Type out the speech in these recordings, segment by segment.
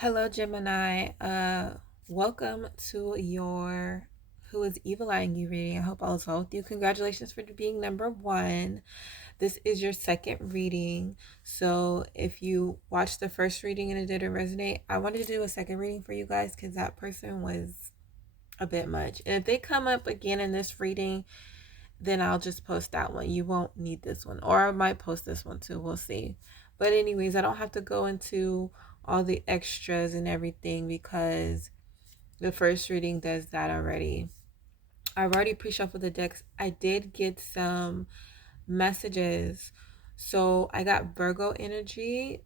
Hello, Gemini. Welcome to your Who is Evil Eyeing You reading. I hope all is well with you. Congratulations for being number one. This is your second reading. So if you watched the first reading and it didn't resonate, I wanted to do a second reading for you guys because that person was a bit much. And if they come up again in this reading, then I'll just post that one. You won't need this one. Or I might post this one too. We'll see. But anyways, I don't have to go into all the extras and everything because the first reading does that already. I've already pre-shuffled the decks. I did get some messages. So I got Virgo energy.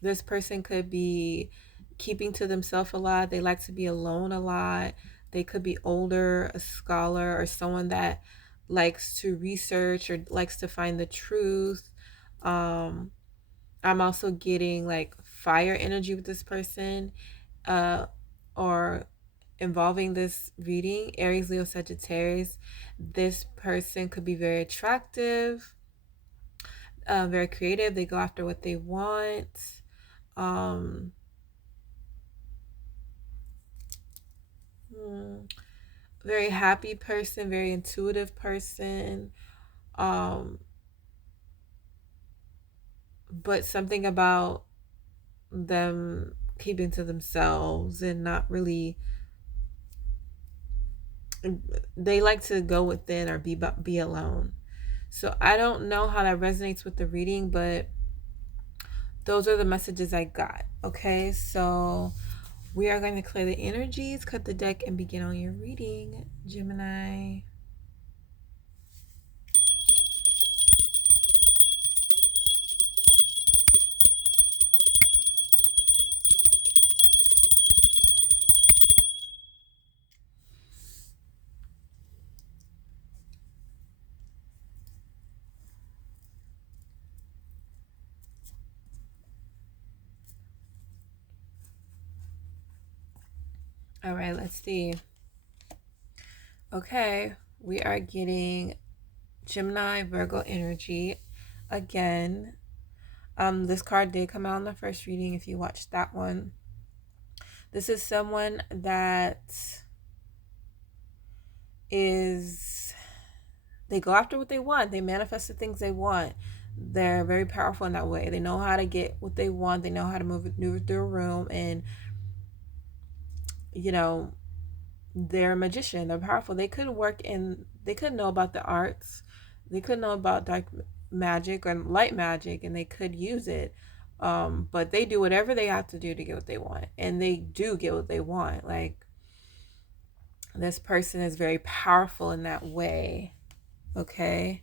This person could be keeping to themselves a lot. They like to be alone a lot. They could be older, a scholar, or someone that likes to research or likes to find the truth. Um, I'm also getting like fire energy with this person, uh, or involving this reading, Aries, Leo, Sagittarius. This person could be very attractive, very creative. They go after what they want. Um, Very happy person, very intuitive person. Um, but something about them keeping to themselves and not really, they like to go within or be alone. So I don't know how that resonates with the reading, but those are the messages I got. Okay, so we are going to clear the energies, cut the deck, and begin on your reading, Gemini. All right, let's see. Okay, we are getting Gemini, Virgo energy again. This card did come out in the first reading if you watched that one. This is someone that they go after what they want. They manifest the things they want. They're very powerful in that way. They know how to get what they want. They know how to move through a room, and you know, they're a magician. They're powerful. They could know about the arts. They could know about dark magic or light magic, and they could use it. But they do whatever they have to do to get what they want, and they do get what they want. Like, this person is very powerful in that way. Okay.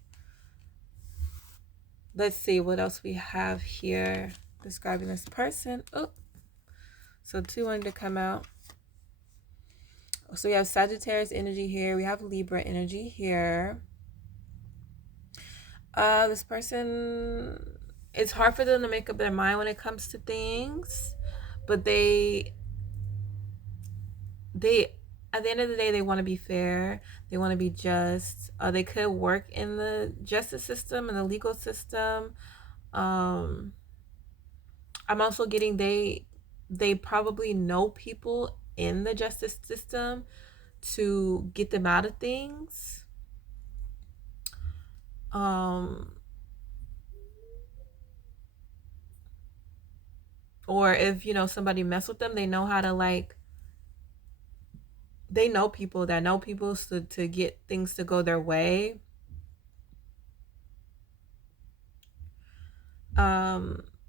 Let's see what else we have here describing this person. Oh, so two wanted to come out. So we have Sagittarius energy here. We have Libra energy here. This person, it's hard for them to make up their mind when it comes to things, but they at the end of the day, they want to be fair. They want to be just. They could work in the justice system and the legal system. I'm also getting they probably know people in the justice system to get them out of things. Or if somebody mess with them, they know how to, like, they know people that know people to get things to go their way.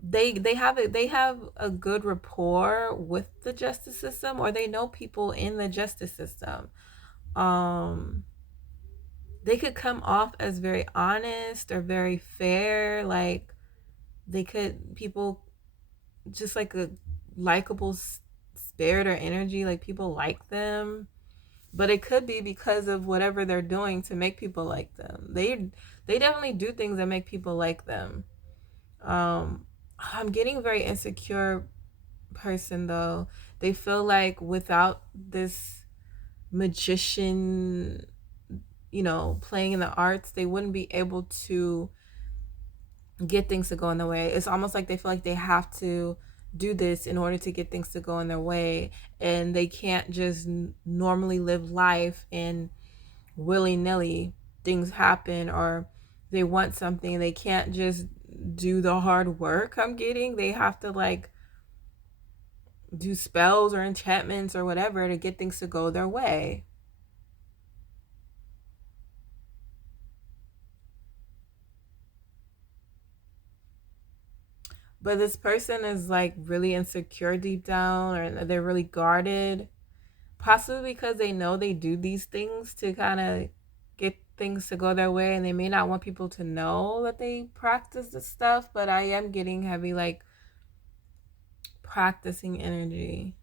They have a good rapport with the justice system, or they know people in the justice system. They could come off as very honest or very fair. Like, people just like a likable spirit or energy, like people like them. But it could be because of whatever they're doing to make people like them. They definitely do things that make people like them. I'm getting a very insecure person though. They feel like without this magician, playing in the arts, they wouldn't be able to get things to go in the way. It's almost like they feel like they have to do this in order to get things to go in their way, and they can't just normally live life and willy-nilly things happen, or they want something, they can't just do the hard work. They have to like do spells or enchantments or whatever to get things to go their way. But this person is like really insecure deep down, or they're really guarded, possibly because they know they do these things to kind of get things to go their way, and they may not want people to know that they practice this stuff. But I am getting heavy like practicing energy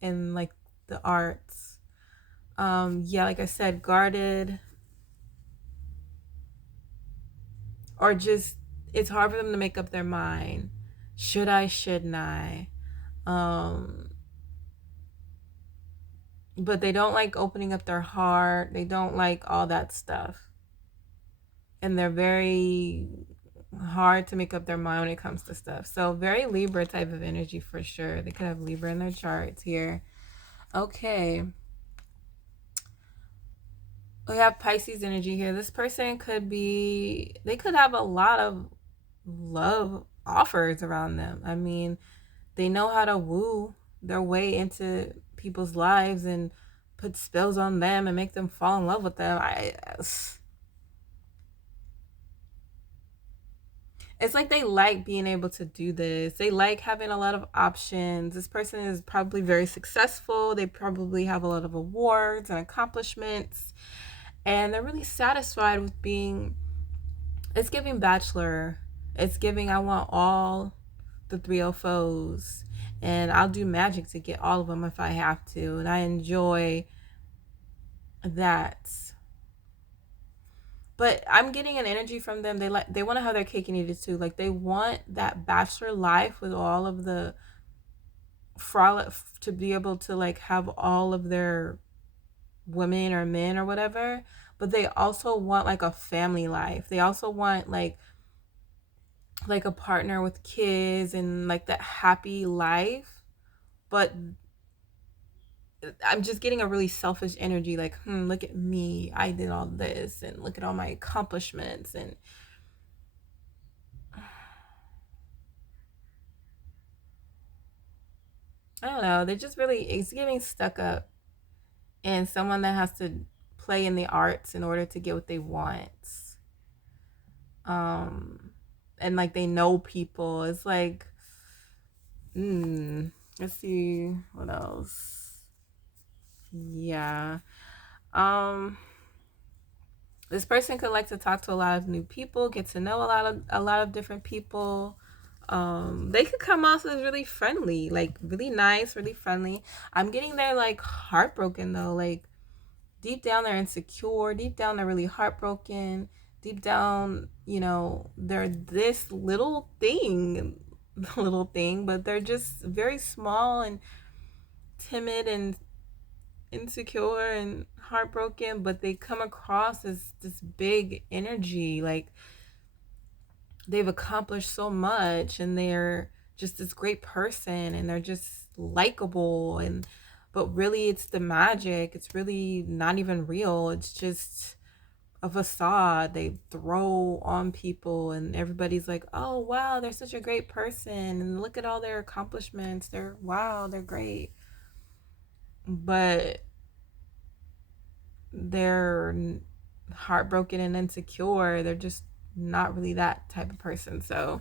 in like the arts. Yeah, like I said, guarded, or just it's hard for them to make up their mind. Should I, shouldn't I? But they don't like opening up their heart. They don't like all that stuff. And they're very hard to make up their mind when it comes to stuff. So very Libra type of energy for sure. They could have Libra in their charts here. Okay. We have Pisces energy here. This person they could have a lot of love offers around them. I mean, they know how to woo their way into people's lives and put spells on them and make them fall in love with them. It's like they like being able to do this. They like having a lot of options. This person is probably very successful. They probably have a lot of awards and accomplishments. And they're really satisfied with being, it's giving Bachelor. It's giving, I want all the 304s. And I'll do magic to get all of them if I have to. And I enjoy that. But I'm getting an energy from them. They want to have their cake and eat it too. Like they want that bachelor life with all of the frolic, to be able to like have all of their women or men or whatever. But they also want like a family life. They also want like a partner with kids and like that happy life. But I'm just getting a really selfish energy, like, look at me, I did all this, and look at all my accomplishments. And I don't know, they're just really, it's giving stuck up, and someone that has to play in the arts in order to get what they want. And like they know people. It's like, let's see what else. Yeah. This person could like to talk to a lot of new people, get to know a lot of different people. They could come off as really friendly, like really nice, really friendly. I'm getting they're like heartbroken though, like deep down they're insecure, deep down they're really heartbroken, deep down, they're this little thing, but they're just very small and timid and insecure and heartbroken, but they come across as this big energy, like they've accomplished so much and they're just this great person and they're just likable. And but really it's the magic, it's really not even real, it's just a facade they throw on people, and everybody's like, oh wow, they're such a great person and look at all their accomplishments, they're great. But they're heartbroken and insecure. They're just not really that type of person. So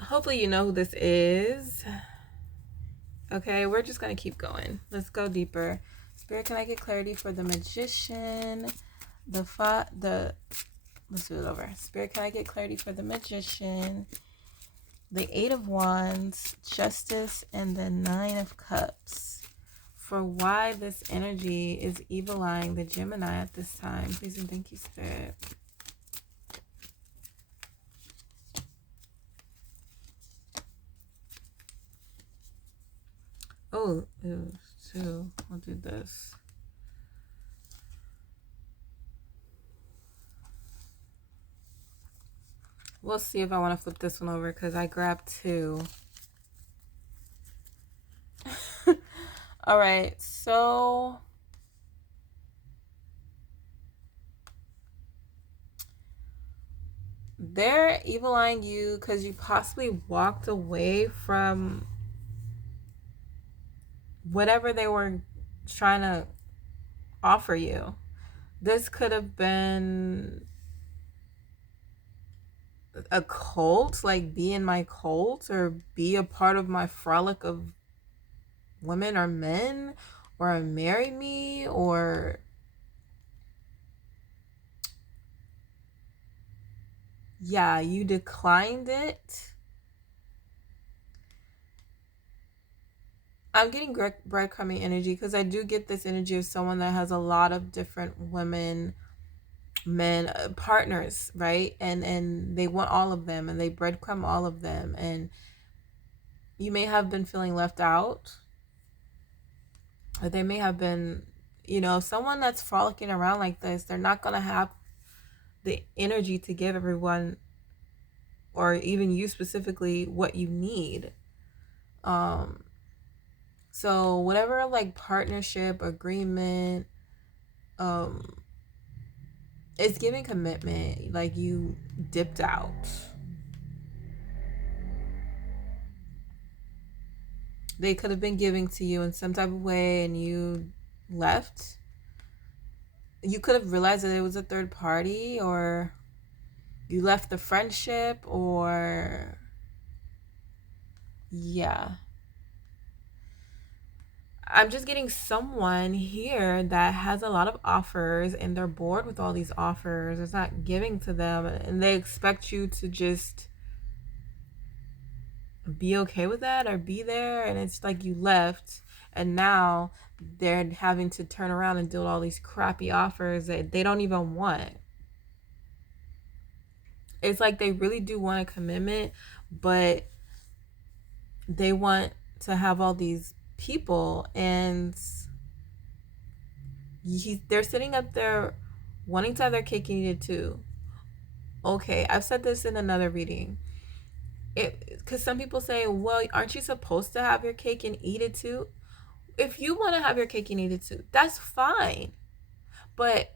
hopefully you know who this is. Okay, we're just gonna keep going. Let's go deeper. Spirit, can I get clarity for the Magician? Let's do it over. Spirit, can I get clarity for the Magician? The 8 of Wands, Justice, and the 9 of Cups. For why this energy is evil-eyeing the Gemini at this time. Please and thank you, Spirit. Oh, two. I'll do this. We'll see if I want to flip this one over because I grabbed two. All right, so they're evil eyeing you because you possibly walked away from whatever they were trying to offer you. This could have been a cult, like be in my cult or be a part of my frolic of women or men, or marry me, or yeah, you declined it. I'm getting breadcrumbing energy because I do get this energy of someone that has a lot of different women, men, partners, right? And they want all of them and they breadcrumb all of them, and you may have been feeling left out, or they may have been, someone that's frolicking around like this, they're not going to have the energy to give everyone, or even you specifically, what you need. So whatever like partnership agreement, it's giving commitment, like you dipped out. They could have been giving to you in some type of way and you left. You could have realized that it was a third party, or you left the friendship, or yeah. I'm just getting someone here that has a lot of offers and they're bored with all these offers. It's not giving to them, and they expect you to just be okay with that or be there, and it's like you left and now they're having to turn around and deal with all these crappy offers that they don't even want. It's like they really do want a commitment, but they want to have all these people, and they're sitting up there wanting to have their cake and eat it too. Okay, I've said this in another reading. Because some people say, well, aren't you supposed to have your cake and eat it too? If you want to have your cake and eat it too, that's fine. But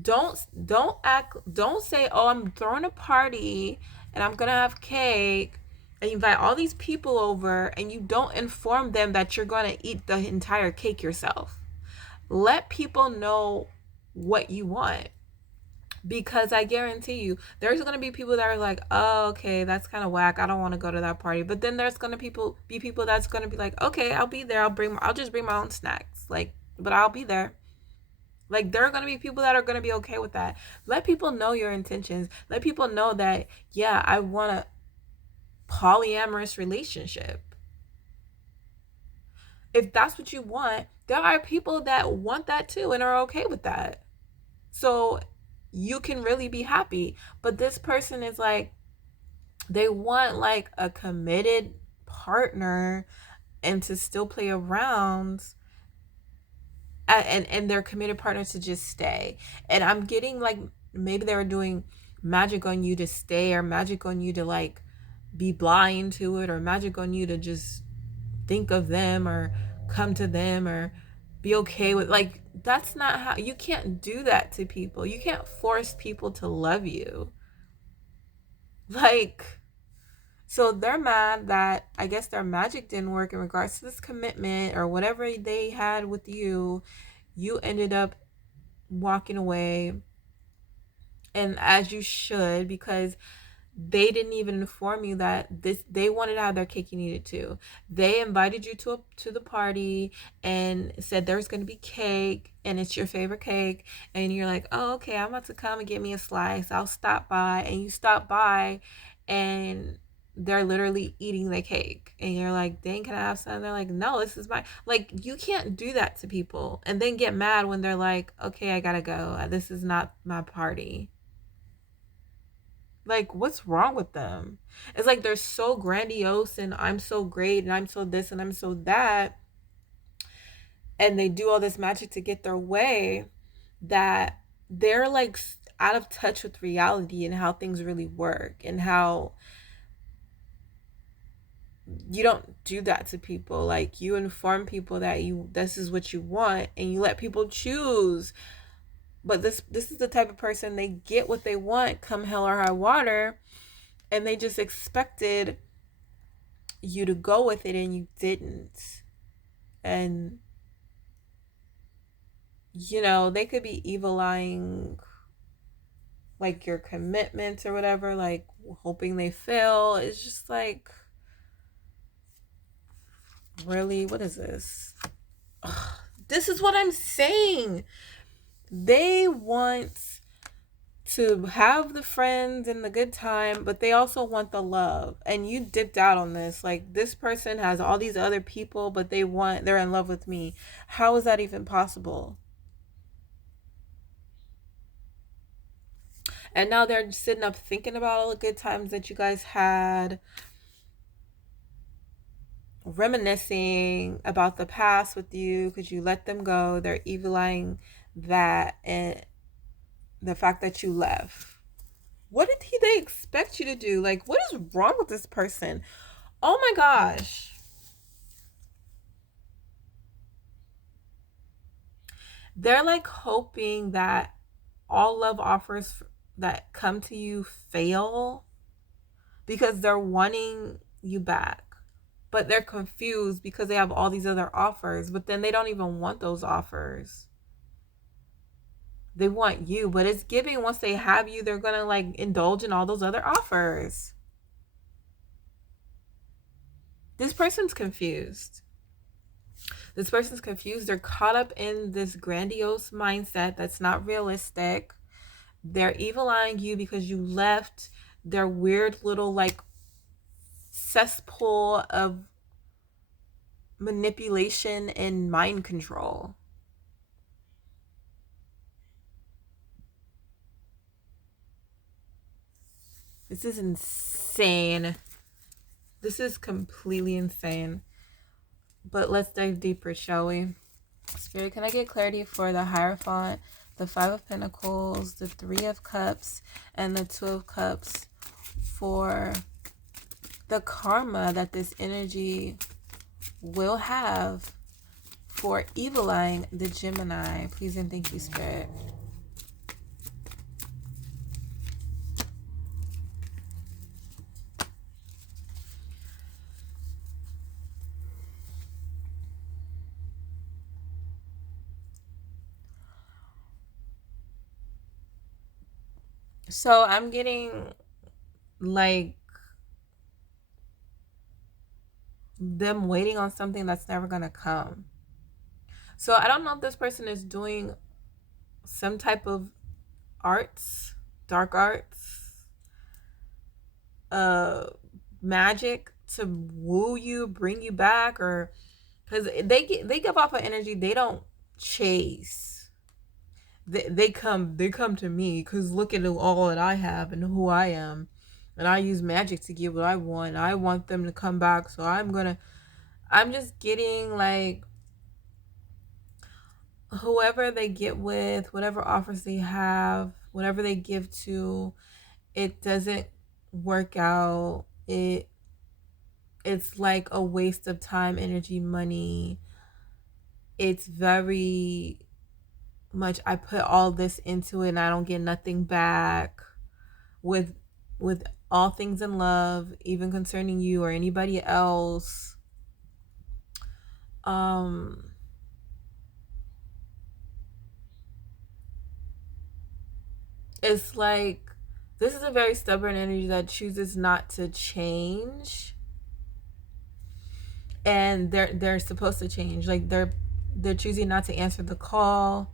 don't say, oh, I'm throwing a party and I'm gonna have cake, and you invite all these people over and you don't inform them that you're gonna eat the entire cake yourself. Let people know what you want, because I guarantee you there's going to be people that are like, oh, okay, that's kind of whack, I don't want to go to that party. But then there's going to be people that's going to be like, okay, I'll be there, I'll just bring my own snacks, like, but I'll be there. Like, there are going to be people that are going to be okay with that. Let people know your intentions. Let people know that, yeah, I want a polyamorous relationship. If that's what you want, there are people that want that too and are okay with that. So you can really be happy. But this person is like, they want like a committed partner and to still play around, and their committed partner to just stay. And I'm getting like, maybe they were doing magic on you to stay, or magic on you to like be blind to it, or magic on you to just think of them or come to them or be okay with, like, that's not how, you can't do that to people. You can't force people to love you. Like, so they're mad that I guess their magic didn't work in regards to this commitment or whatever they had with you. You ended up walking away, and as you should, because they didn't even inform you that they wanted to have their cake and eat it too. They invited you to the party and said there's going to be cake and it's your favorite cake, and you're like, oh, okay, I'm about to come and get me a slice, I'll stop by. And you stop by and they're literally eating the cake, and you're like, dang, can I have some? They're like, no, this is mine. Like, you can't do that to people and then get mad when they're like, okay, I gotta go, this is not my party. Like, what's wrong with them? It's like they're so grandiose and I'm so great and I'm so this and I'm so that, and they do all this magic to get their way, that they're like out of touch with reality and how things really work, and how you don't do that to people. Like, you inform people that this is what you want, and you let people choose. But this is the type of person, they get what they want come hell or high water, and they just expected you to go with it, and you didn't. And they could be evil eyeing like your commitments or whatever, like hoping they fail. It's just like, really, what is this? Ugh, this is what I'm saying. They want to have the friends and the good time, but they also want the love. And you dipped out on this. Like, this person has all these other people, but they're in love with me. How is that even possible? And now they're sitting up thinking about all the good times that you guys had, reminiscing about the past with you because you let them go. They're evil eyeing that and the fact that you left. What did they expect you to do? Like, what is wrong with this person? Oh my gosh. They're like hoping that all love offers that come to you fail because they're wanting you back. But they're confused because they have all these other offers, but then they don't even want those offers. They want you, but it's giving, once they have you, they're going to like indulge in all those other offers. This person's confused. This person's confused. They're caught up in this grandiose mindset that's not realistic. They're evil eyeing you because you left their weird little like cesspool of manipulation and mind control. This is insane. This is completely insane. But let's dive deeper, shall we? Spirit, can I get clarity for the Hierophant, the Five of Pentacles, the Three of Cups, and the Two of Cups for the karma that this energy will have for evil eyeing the Gemini? Please and thank you, Spirit. So I'm getting like them waiting on something that's never gonna come. So I don't know if this person is doing some type of arts, dark arts, magic to woo you, bring you back, or because they give off an energy they don't chase. They come to me because look at all that I have and who I am, and I use magic to get what I want. I want them to come back, so I'm just getting like whoever they get with, whatever offers they have, whatever they give to, it doesn't work out. It's like a waste of time, energy, money. It's very much, I put all this into it and I don't get nothing back. With all things in love, even concerning you or anybody else, it's like this is a very stubborn energy that chooses not to change, and they're supposed to change. Like they're choosing not to answer the call.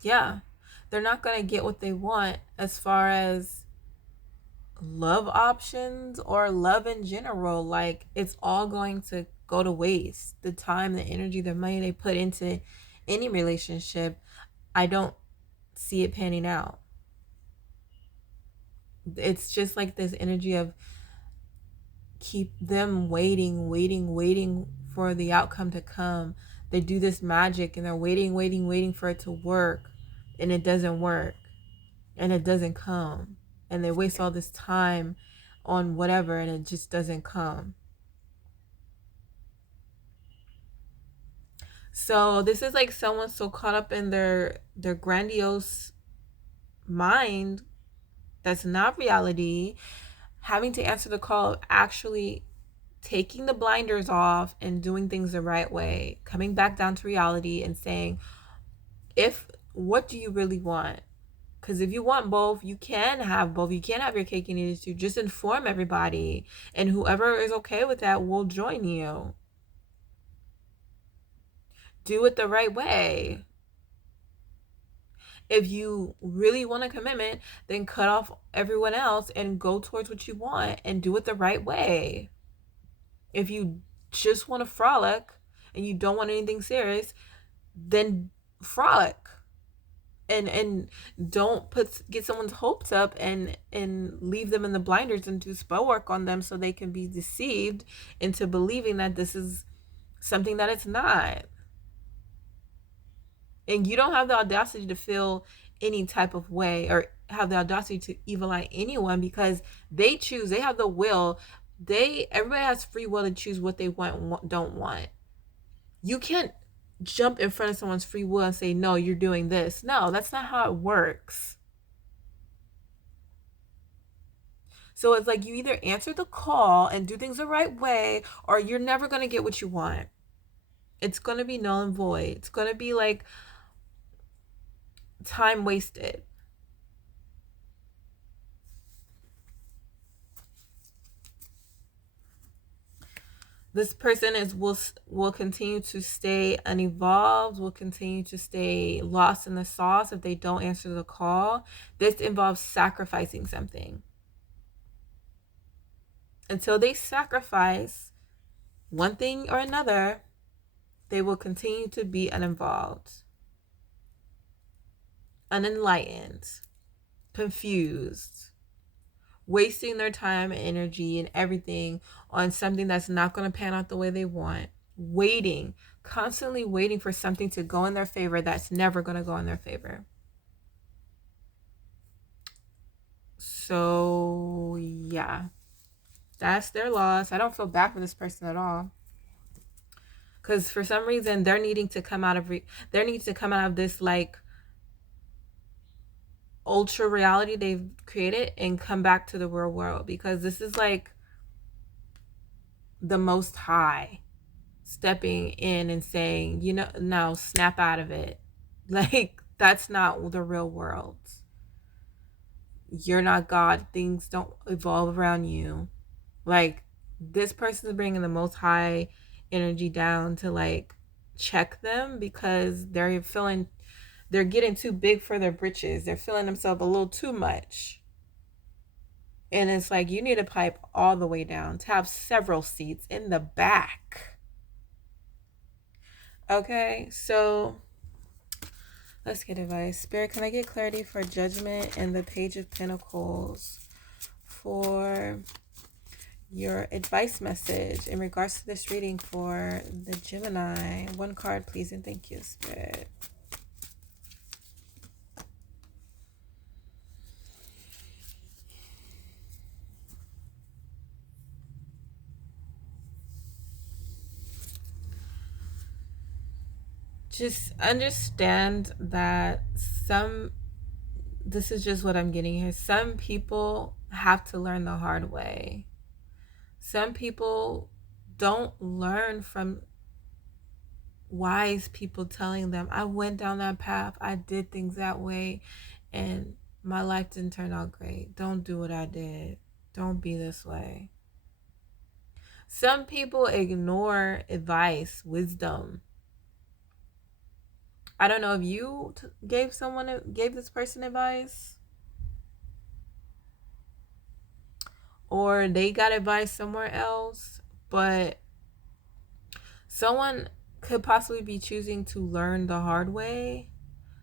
Yeah, they're not gonna get what they want as far as love options or love in general. Like, it's all going to go to waste. The time, the energy, the money they put into any relationship, I don't see it panning out. It's just like this energy of keep them waiting for the outcome to come. They do this magic and they're waiting for it to work, and it doesn't work, and it doesn't come, and they waste all this time on whatever, and it just doesn't come. So this is like someone so caught up in their grandiose mind that's not reality, having to answer the call of actually taking the blinders off and doing things the right way, coming back down to reality and saying, what do you really want? Because if you want both, you can have both. You can have your cake and eat it too. Just inform everybody, and whoever is okay with that will join you. Do it the right way. If you really want a commitment, then cut off everyone else and go towards what you want and do it the right way. If you just want to frolic and you don't want anything serious, then frolic. And don't get someone's hopes up and leave them in the blinders and do spell work on them so they can be deceived into believing that this is something that it's not. And you don't have the audacity to feel any type of way or have the audacity to evil eye anyone, because they choose. They have the will. Everybody has free will to choose what they want and don't want. You can't jump in front of someone's free will and say, no, you're doing this. No, that's not how it works. So it's like you either answer the call and do things the right way, or you're never going to get what you want. It's going to be null and void. It's going to be like time wasted. This person will continue to stay unevolved, will continue to stay lost in the sauce if they don't answer the call. This involves sacrificing something. Until they sacrifice one thing or another, they will continue to be uninvolved, unenlightened, confused, wasting their time and energy and everything on something that's not going to pan out the way they want, constantly waiting for something to go in their favor that's never going to go in their favor. So yeah, that's their loss. I don't feel bad for this person at all, because for some reason they're needing to come out of this like ultra reality they've created and come back to the real world, because this is like the Most High stepping in and saying, no, snap out of it. Like, that's not the real world. You're not God. Things don't evolve around you. Like, this person is bringing the Most High energy down to like check them, because they're getting too big for their britches. They're feeling themselves a little too much. And it's like, you need to pipe all the way down to have several seats in the back. Okay, so let's get advice. Spirit, can I get clarity for Judgment and the Page of Pentacles for your advice message in regards to this reading for the Gemini? One card, please, and thank you, Spirit. Just understand that this is just what I'm getting here. Some people have to learn the hard way. Some people don't learn from wise people telling them, I went down that path, I did things that way, and my life didn't turn out great. Don't do what I did. Don't be this way. Some people ignore advice, wisdom. I don't know if you gave this person advice, or they got advice somewhere else, but someone could possibly be choosing to learn the hard way.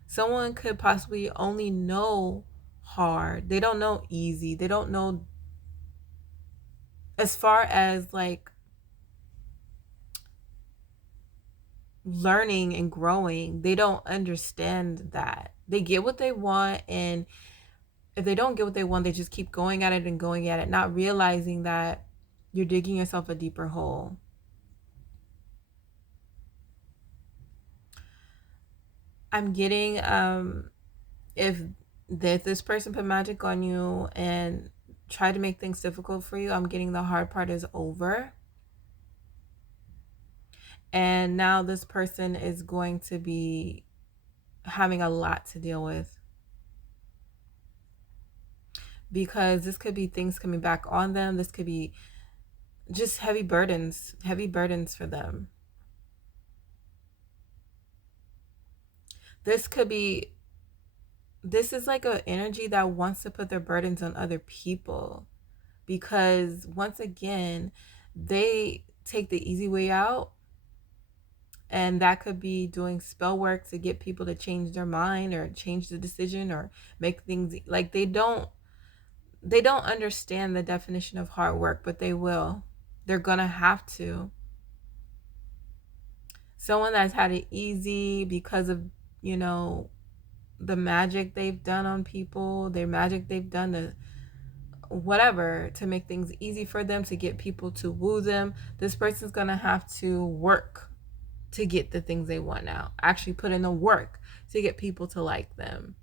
Someone could possibly only know hard. They don't know easy. They don't know as far as like learning and growing, they don't understand that. They get what they want, and if they don't get what they want, they just keep going at it and going at it, not realizing that you're digging yourself a deeper hole. I'm getting if this person put magic on you and tried to make things difficult for you, I'm getting the hard part is over. And now this person is going to be having a lot to deal with, because this could be things coming back on them. This could be just heavy burdens for them. This is like an energy that wants to put their burdens on other people, because once again, they take the easy way out, and that could be doing spell work to get people to change their mind or change the decision or make things like they don't understand the definition of hard work, but they will. They're gonna have to. Someone that's had it easy because of, the magic they've done on people, their magic they've done to whatever to make things easy for them, to get people to woo them. This person's gonna have to work to get the things they want now. Actually put in the work to get people to like them,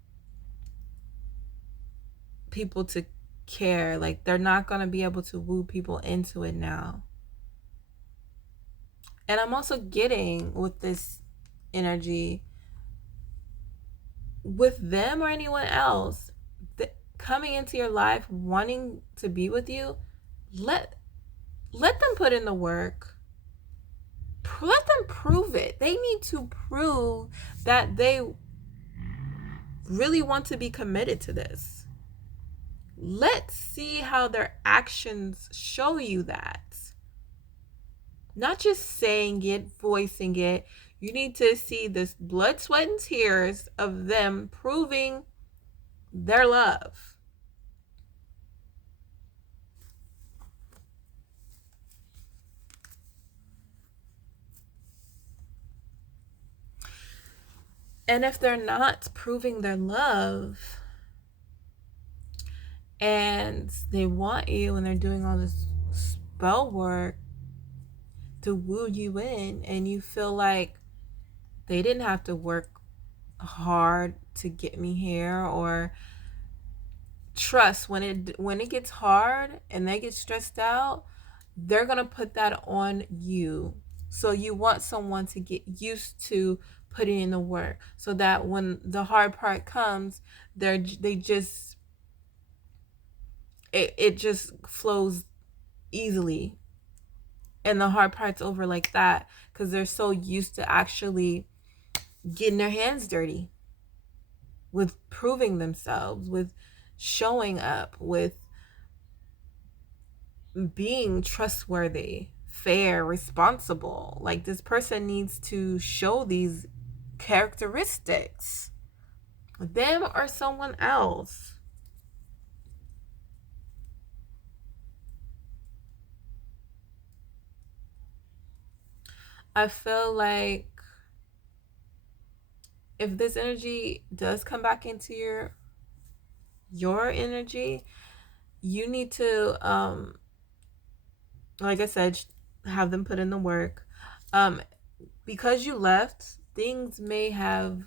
people to care. Like, they're not gonna be able to woo people into it now. And I'm also getting with this energy, with them or anyone else coming into your life wanting to be with you, let them put in the work. Let them prove it. They need to prove that they really want to be committed to this. Let's see how their actions show you that. Not just saying it, voicing it. You need to see this blood, sweat, and tears of them proving their love. And if they're not proving their love and they want you and they're doing all this spell work to woo you in, and you feel like they didn't have to work hard to get me here, or trust when it gets hard and they get stressed out, they're gonna put that on you. So you want someone to get used to putting in the work, so that when the hard part comes, it just flows easily, and the hard part's over like that, because they're so used to actually getting their hands dirty with proving themselves, with showing up, with being trustworthy, fair, responsible. Like, this person needs to show these characteristics, them or someone else. I feel like if this energy does come back into your energy, you need to like I said, have them put in the work. Because you left, things may have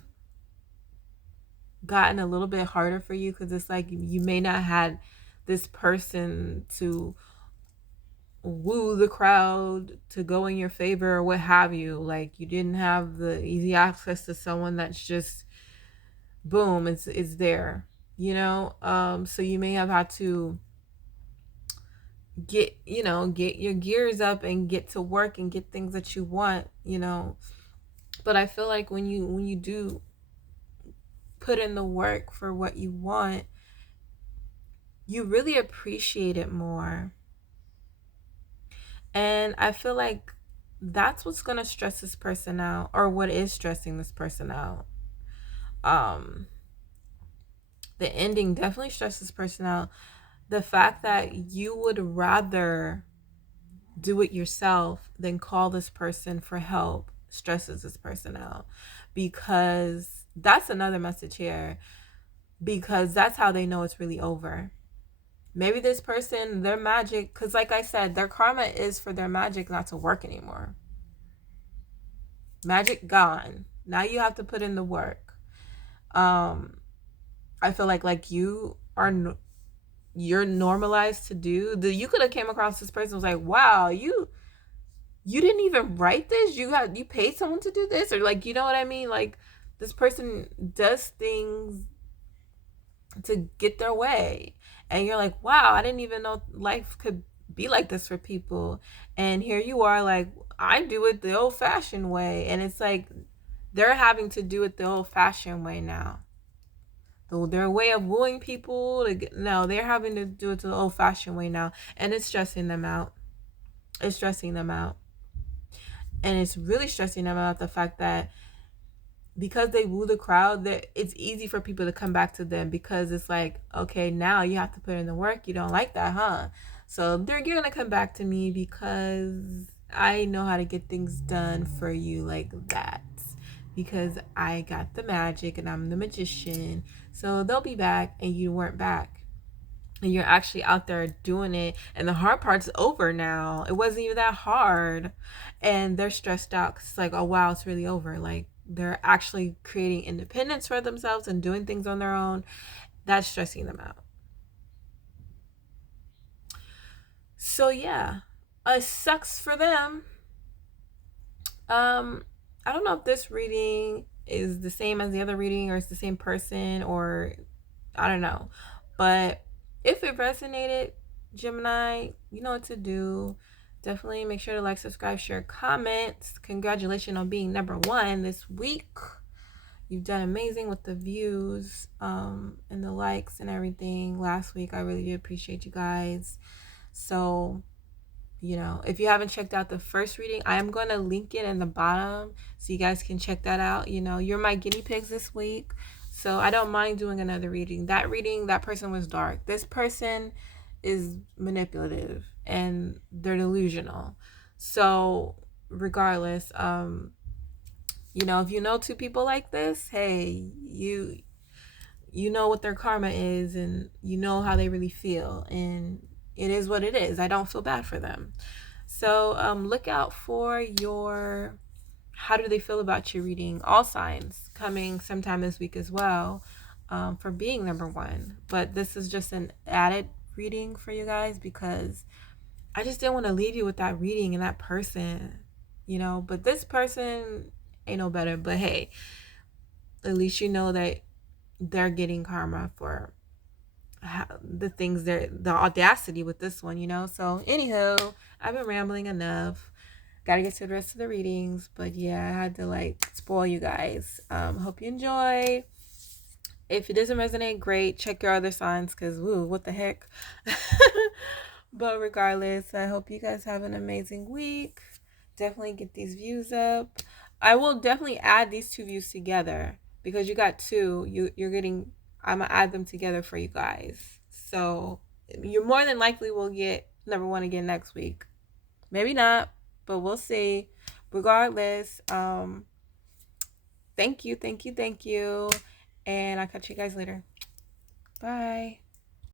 gotten a little bit harder for you, because it's like you may not had this person to woo the crowd to go in your favor or what have you. Like, you didn't have the easy access to someone that's just boom, it's there, so you may have had to get your gears up and get to work and get things that you want. But I feel like when you do put in the work for what you want, you really appreciate it more. And I feel like that's what's going to stress this person out, or what is stressing this person out. The ending definitely stresses this person out. The fact that you would rather do it yourself than call this person for help stresses this person out, because that's another message here, because that's how they know it's really over. Maybe this person, their magic, because like I said, their karma is for their magic not to work anymore. Magic gone. Now you have to put in the work. I feel like you're normalized to do. You could have came across this person was like, wow, you didn't even write this. You paid someone to do this, or like, you know what I mean? Like, this person does things to get their way, and you're like, wow, I didn't even know life could be like this for people. And here you are, like, I do it the old-fashioned way, and it's like they're having to do it the old-fashioned way now. Their way of wooing people no, they're having to do it the old-fashioned way now, and it's stressing them out. It's stressing them out. And it's really stressing them out, the fact that because they woo the crowd, that it's easy for people to come back to them, because it's like, okay, now you have to put in the work. You don't like that, huh? So you're gonna come back to me because I know how to get things done for you like that, because I got the magic and I'm the magician. So they'll be back, and you weren't back. And you're actually out there doing it, and the hard part's over now. It wasn't even that hard. And they're stressed out because it's like, oh wow, it's really over. Like, they're actually creating independence for themselves and doing things on their own. That's stressing them out. So yeah, it sucks for them. I don't know if this reading is the same as the other reading, or it's the same person, or I don't know. But if it resonated, Gemini, you know what to do. Definitely make sure to like, subscribe, share, comment. Congratulations on being number 1 this week. You've done amazing with the views and the likes and everything last week. I really do appreciate you guys. So, you know, if you haven't checked out the first reading, I am going to link it in the bottom so you guys can check that out. You know, you're my guinea pigs this week, so I don't mind doing another reading. That person was dark. This person is manipulative and they're delusional. So regardless, you know, if you know 2 people like this, hey, you know what their karma is, and you know how they really feel, and it is what it is. I don't feel bad for them. So look out for your how do they feel about your reading, all signs, coming sometime this week as well, for being number 1. But this is just an added reading for you guys, because I just didn't want to leave you with that reading and that person, you know. But this person ain't no better. But hey, at least you know that they're getting karma for the things, the audacity with this one, you know. So anywho, I've been rambling enough. Gotta get to the rest of the readings, but yeah, I had to like spoil you guys. Hope you enjoy. If it doesn't resonate, great, check your other signs, because woo, what the heck. But regardless, I hope you guys have an amazing week. Definitely get these views up. I will definitely add these 2 views together, because you got 2. You're getting, I'm gonna add them together for you guys. So you more than likely will get number 1 again next week. Maybe not, but we'll see. Regardless, thank you. And I'll catch you guys later. Bye.